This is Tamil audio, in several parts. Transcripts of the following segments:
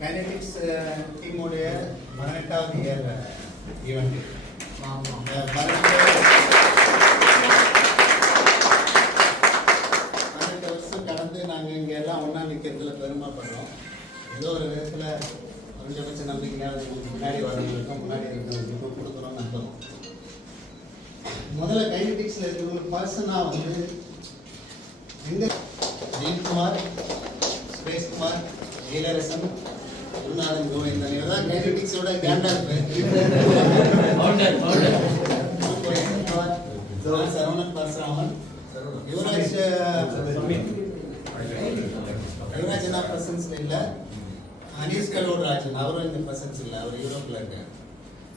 கைனடிக்ஸ் டீமுடைய 18வது இயர் ஈவெண்ட். 18 வருஷம் கடந்து நாங்கள் இங்கே எல்லாம் ஒன்றா நிற்கிறதுல பெருமைப்படுறோம். ஏதோ ஒரு விதத்தில் குறைஞ்சபட்ச நம்பிக்கையால் முன்னாடி வரவங்களுக்கும் முன்னாடி இருக்கிறவங்களுக்கும் கொடுக்குறோம் நம்புகிறோம். முதல்ல கைனடிக்ஸில் இருக்கிற பர்சனாக வந்து ஜெயக்குமார், சுரேஷ்குமார், ஜெயலரசன், குருநாதன், கோவிந்தன், இவர்தான் கைனடிக்ஸோட கேண்டால் பேர். சரவணன் பரசுராமன், யுவராஜ் என்ன பிரசன்ஸ்ல இல்லை. அனீஸ் கலோட் ராஜன் அவரும் இந்த பிரசன்ஸ் இல்லை, அவர் யூரோப்பில் இருக்கார்.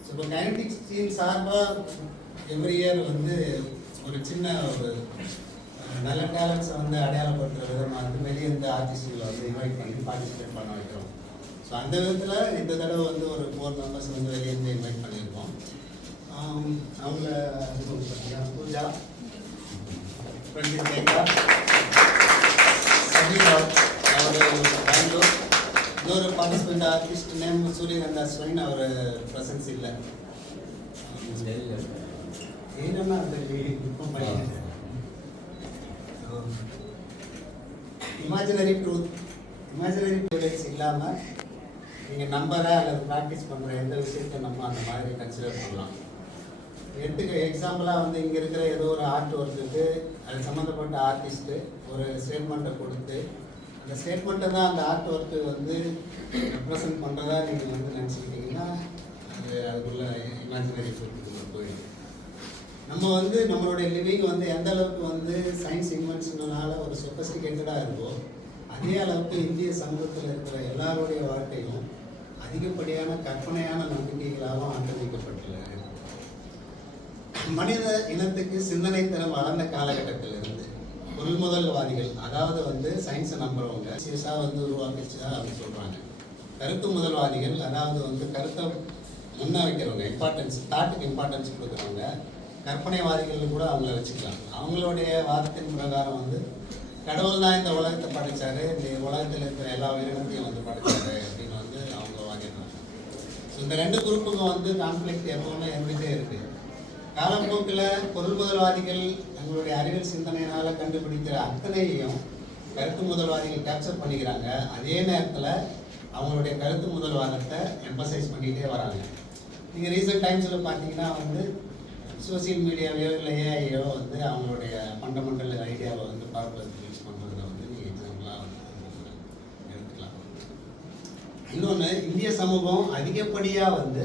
ஸோ இப்போ கைனடிக்ஸ் டீம் சார்பாக எவ்ரி இயர் வந்து ஒரு சின்ன ஒரு நல்ல டேலண்ட்ஸை வந்து அடையாளப்படுத்துகிற விதமாக வந்து வெளியே இருந்த ஆர்டிஸ்டுகளை வந்து இன்வைட் பண்ணி பார்ட்டிசிபேட் பண்ண வைக்கிறோம். ஸோ அந்த விதத்தில் இந்த தடவை வந்து ஒரு 4 மெம்பர்ஸ் வந்து வெளியேருந்து இன்வைட் பண்ணியிருக்கோம். அவங்கள பூஜா, பிரதீப் தேக்கா, சபீர், அவர் பெங்களூர். இன்னொரு பார்ட்டிசிபெண்ட் ஆர்டிஸ்ட் நேம் சூரியகந்தா ஸ்வைன், அவர் ப்ரெசன்ஸ் இல்லை. என்னன்னா அந்த இமேஜினரி ப்ராடக்ட்ஸ் இல்லாமல் நீங்கள் நம்பரை அல்லது ப்ராக்டிஸ் பண்ணுற எந்த விஷயத்தை நம்ம அந்த மாதிரி கன்சிடர் பண்ணலாம். எக்ஸாம்பிளாக வந்து இங்கே இருக்கிற ஏதோ ஒரு ஆர்ட் ஒர்க்குக்கு அது சம்மந்தப்பட்ட ஆர்டிஸ்ட்டு ஒரு ஸ்டேட்மெண்ட்டை கொடுத்து அந்த ஸ்டேட்மெண்ட்டை தான் அந்த ஆர்ட் ஒர்க்கு வந்து ரெப்ரசன்ட் பண்ணுறதா நீங்கள் வந்து நினச்சிக்கிட்டிங்கன்னா அது அதுக்குள்ள இமேஜினரி ப்ராடக்ட்டுக்குள்ள போயிடும். நம்ம வந்து நம்மளுடைய லிவிங் வந்து எந்த அளவுக்கு வந்து சயின்ஸ் இன்வென்ஷனால ஒரு சொஃபஸ்டிகேட்டடாக இருக்கோ அதே அளவுக்கு இந்திய சமூகத்தில் இருக்கிற எல்லாருடைய வாழ்க்கையும் அதிகப்படியான கற்பனையான நம்பிக்கைகளாகவும் ஆக்கிரமிக்கப்பட்டுள்ளது. மனித இனத்துக்கு சிந்தனை திறன் வளர்ந்த காலகட்டத்திலிருந்து பொருள்முதல்வாதிகள், அதாவது வந்து சயின்ஸை நம்புறவங்க சீரியஸாக வந்து உருவாக்கிச்சா அப்படின்னு சொல்கிறாங்க. கருத்து முதல்வாதிகள், அதாவது வந்து கருத்தை முன்ன வைக்கிறவங்க, தாட்டுக்கு இம்பார்ட்டன்ஸ் கொடுக்குறவங்க, கற்பனைவாதிகள் கூட அவங்கள வச்சுக்கலாம். அவங்களுடைய வாதத்தின் பிரகாரம் வந்து கடவுள் தான் இந்த உலகத்தை படைச்சாரு, இந்த உலகத்தில் இருக்கிற எல்லா உயிரினத்தையும் வந்து படைச்சாரு அப்படின்னு வந்து அவங்க வாங்கிடுறாங்க. ஸோ இந்த 2 குரூப்புக்கும் வந்து கான்ஃப்ளிக்ட் எப்பவுமே இருந்துகிட்டே இருக்குது. காலப்போக்கில் பொருள் முதல்வாதிகள் தங்களுடைய அறிவியல் சிந்தனையினால் கண்டுபிடிக்கிற அத்தனையும் கருத்து முதல்வாதிகள் கேப்சர் பண்ணிக்கிறாங்க. அதே நேரத்தில் அவங்களுடைய கருத்து முதல்வாதத்தை எம்பசைஸ் பண்ணிக்கிட்டே வராங்க. நீங்கள் ரீசெண்ட் டைம்ஸில் பார்த்தீங்கன்னா வந்து சோசியல் மீடியாவையோ இல்லை ஏஐயோ வந்து அவங்களுடைய ஃபண்டமெண்டல் ஐடியாவை வந்து பரப்புறதுக்கு யூஸ் பண்ணுறதுல வந்து நீங்கள் எக்ஸாம்பிளாக வந்து எடுத்துக்கலாம். இன்னொன்று, இந்திய சமூகம் அதிகப்படியாக வந்து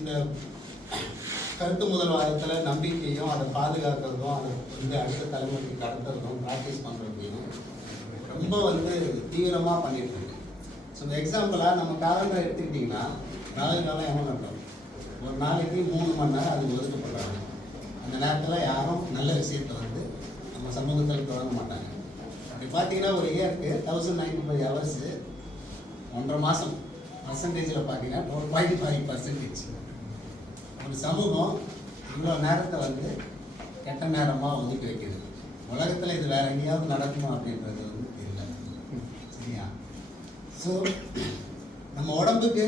இந்த கருத்து முதல்வாதத்தில் நம்பிக்கையும் அதை பாதுகாக்கிறதும் அதை வந்து அடுத்த தலைமுறைக்கு கடத்துறதும் ப்ராக்டிஸ் பண்ணுறதையும் ரொம்ப வந்து தீவிரமாக பண்ணிட்டு இருக்கு. ஸோ இந்த எக்ஸாம்பிளாக நம்ம காலண்டரை எடுத்துக்கிட்டிங்கன்னா நாலு காலம் எவ்வளோ நடக்கும், ஒரு நாளைக்கு 3 மணி நேரம் அது ஒதுக்கப்படுறாங்க. அந்த நேரத்தில் யாரும் நல்ல விஷயத்தை வந்து நம்ம சமூகத்தில் தொடங்க மாட்டாங்க. அப்படி பார்த்தீங்கன்னா ஒரு இயருக்கு 1095 ஹவர்ஸ், 1.5 மாதம் பர்சன்டேஜில் பார்த்தீங்கன்னா 4.5%. ஒரு சமூகம் இவ்வளோ நேரத்தை வந்து கெட்ட நேரமாக ஒதுக்கி வைக்கிறது. உலகத்தில் இது வேறு எங்கேயாவது நடக்குமா அப்படின்றது வந்து தெரியல. சரியா? ஸோ நம்ம உடம்புக்கு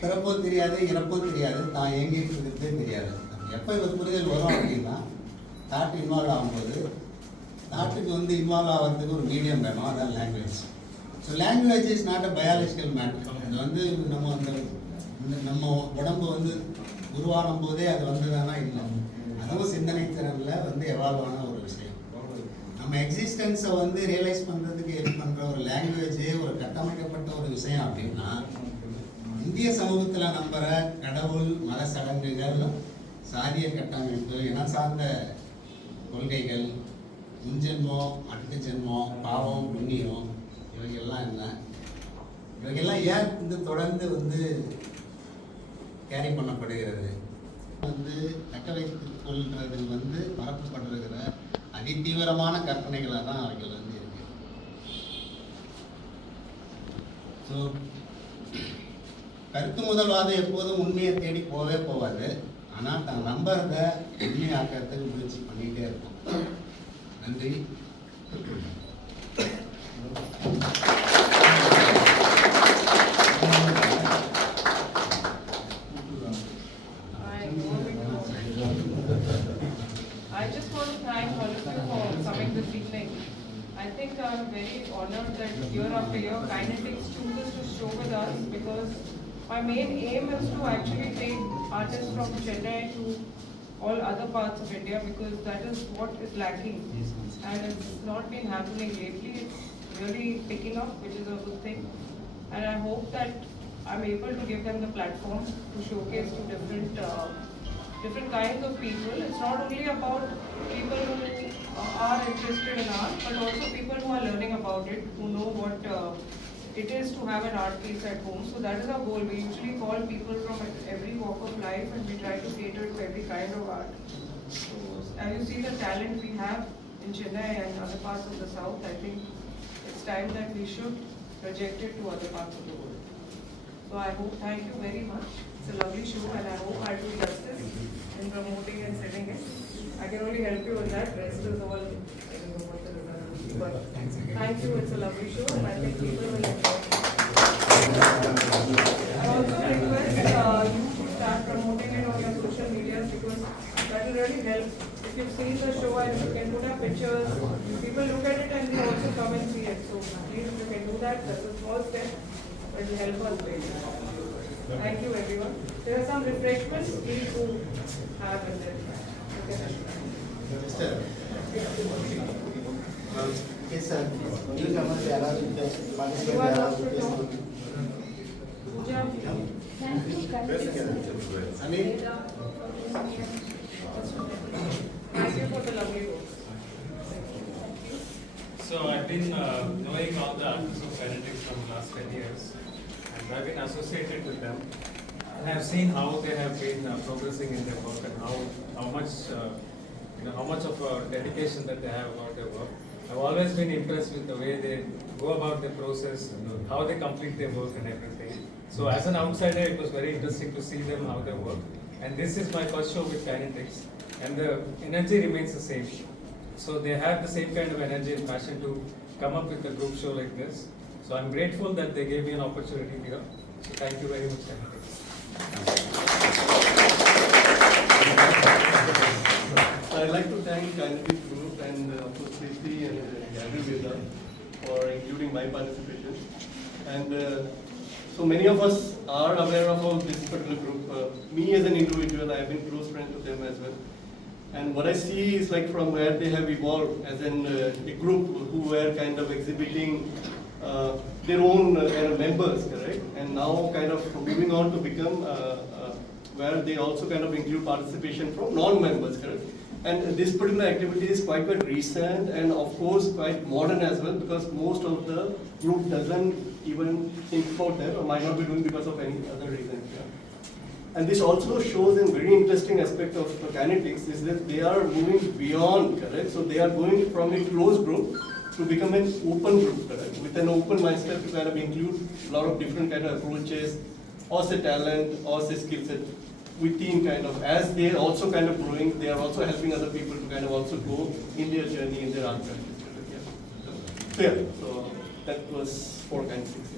பிறப்பும் தெரியாது, இறப்பும் தெரியாது, தான் எங்கிட்டு இருக்கிறதே தெரியாது. எப்போ இந்த புரிதல் வரும் அப்படின்னா தாட்டு இன்வால்வ் ஆகும்போது, தாட்டுக்கு வந்து இன்வால்வ் ஆகிறதுக்கு ஒரு மீடியம் வேணும், அதான் language. So language is not a biological matter. அது வந்து நம்ம உடம்பு வந்து உருவாகும் போதே அது வந்ததானா இல்லை, அதுவும் சிந்தனை திறனில் வந்து எவால்வ் ஆன ஒரு விஷயம். நம்ம எக்ஸிஸ்டன்ஸை வந்து ரியலைஸ் பண்ணுறதுக்கு ஹெல்ப் பண்ணுற ஒரு லாங்குவேஜே ஒரு கட்டமைக்கப்பட்ட ஒரு விஷயம் அப்படின்னா இந்திய சமூகத்தில் நம்புகிற கடவுள், மத சடங்குகள், சாதிய கட்டமைப்பு, இனம் சார்ந்த கொள்கைகள், முன்ஜென்மம், அடுத்த ஜென்மம், பாவம், புண்ணியம், இவைகள்லாம் என்ன, இவைகள்லாம் ஏன் வந்து தொடர்ந்து வந்து கேரி பண்ணப்படுகிறது வந்து தக்க வைத்துக் கொள்றதில் வந்து பரப்பப்படுகிற அதிதீவிரமான கற்பனைகளாக தான் அவைகள் வந்து இருக்கு. ஸோ கருத்து முதல்வாதம் எப்போதும் உண்மையை தேடி போவே போவாது. ஆனால் தான் நம்புறத உண்மையாக்கிறதுக்கு முயற்சி பண்ணிகிட்டே இருக்கும். நன்றி. I think I'm very honored that year after year Kinetics chooses to show with us, because my main aim is to actually take artists from Chennai to all other parts of India, because that is what is lacking and it's not been happening lately. It's really picking up, which is a good thing, and I hope that I'm able to give them the platform to showcase to different kinds of people. It's not only about people who are interested in art, but also people who are learning about it, who know what it is to have an art piece at home. So that is our goal. We usually call people from every walk of life, and we try to cater to every kind of art. So as you see the talent we have in Chennai and other parts of the south, I think it's time that we should project it to other parts of the world. So I hope, thank you very much. It's a lovely show, and I hope I do justice in promoting and selling it. I can only help you with that. Rest is all, I don't know what the result will be. But thank you. It's a lovely show, and I think people will enjoy it. I also request you to start promoting it on your social medias, because that will really help. If you've seen the show and you can put up pictures, people look at it and they also come and see it. So please, if you can do that, that's a small step. It will help us greatly. Thank you, everyone. There are some refreshments. Please do have and then. Mister, yes, sir. You come and participate. You are not to talk. Pooja. I mean, Thank you for the lovely work. So I've been knowing all the artists of Kinetics from the last 10 years, and I've been associated with them. And I've seen how they have been progressing in their work, and how much of dedication that they have about their work. I've always been impressed with the way they go about their process, and how they complete their work and everything. So as an outsider, it was very interesting to see them how they work. And this is my first show with Kinetics, and the energy remains the same. So they have the same kind of energy and passion to come up with a group show like this. So I'm grateful that they gave me an opportunity here. So thank you very much, Kinetics. I'd like to thank Kinetics Group and of course Priti and Gary Veda for including my participation. And so many of us are aware of this particular group. Me as an individual, I have been close friends with them as well. And what I see is like from where they have evolved as a group who were kind of exhibiting their own kind of members, correct? And now kind of moving on to become where they also kind of include participation from non-members, correct? And this particular activity is quite recent and of course quite modern as well, because most of the group doesn't even think about that or might not be doing because of any other reason. Yeah? And this also shows a very interesting aspect of Kinetics is that they are moving beyond, correct? So they are going from a closed group to become an open group, correct? With an open mindset to kind of include a lot of different kind of approaches, or say talent, or say skill set within kind of, as they are also kind of growing, they are also helping other people to kind of also go in their journey, in their art practice. Yeah. So, yeah, so that was for Kinetics.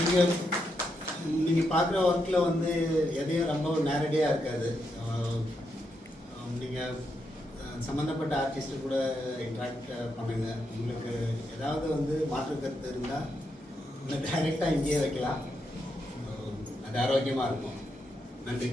நீங்கள் பார்க்குற ஒர்க்கில் வந்து எதையும் ரொம்ப நேரடியாக இருக்காது. நீங்கள் சம்மந்தப்பட்ட ஆர்டிஸ்ட்டு கூட இன்ட்ராக்ட் பண்ணுங்கள். உங்களுக்கு ஏதாவது வந்து மாற்று கருத்து இருந்தால் இன்னும் டைரெக்டாக இங்கேயே வைக்கலாம். அது ஆரோக்கியமாக இருக்கும். நன்றி.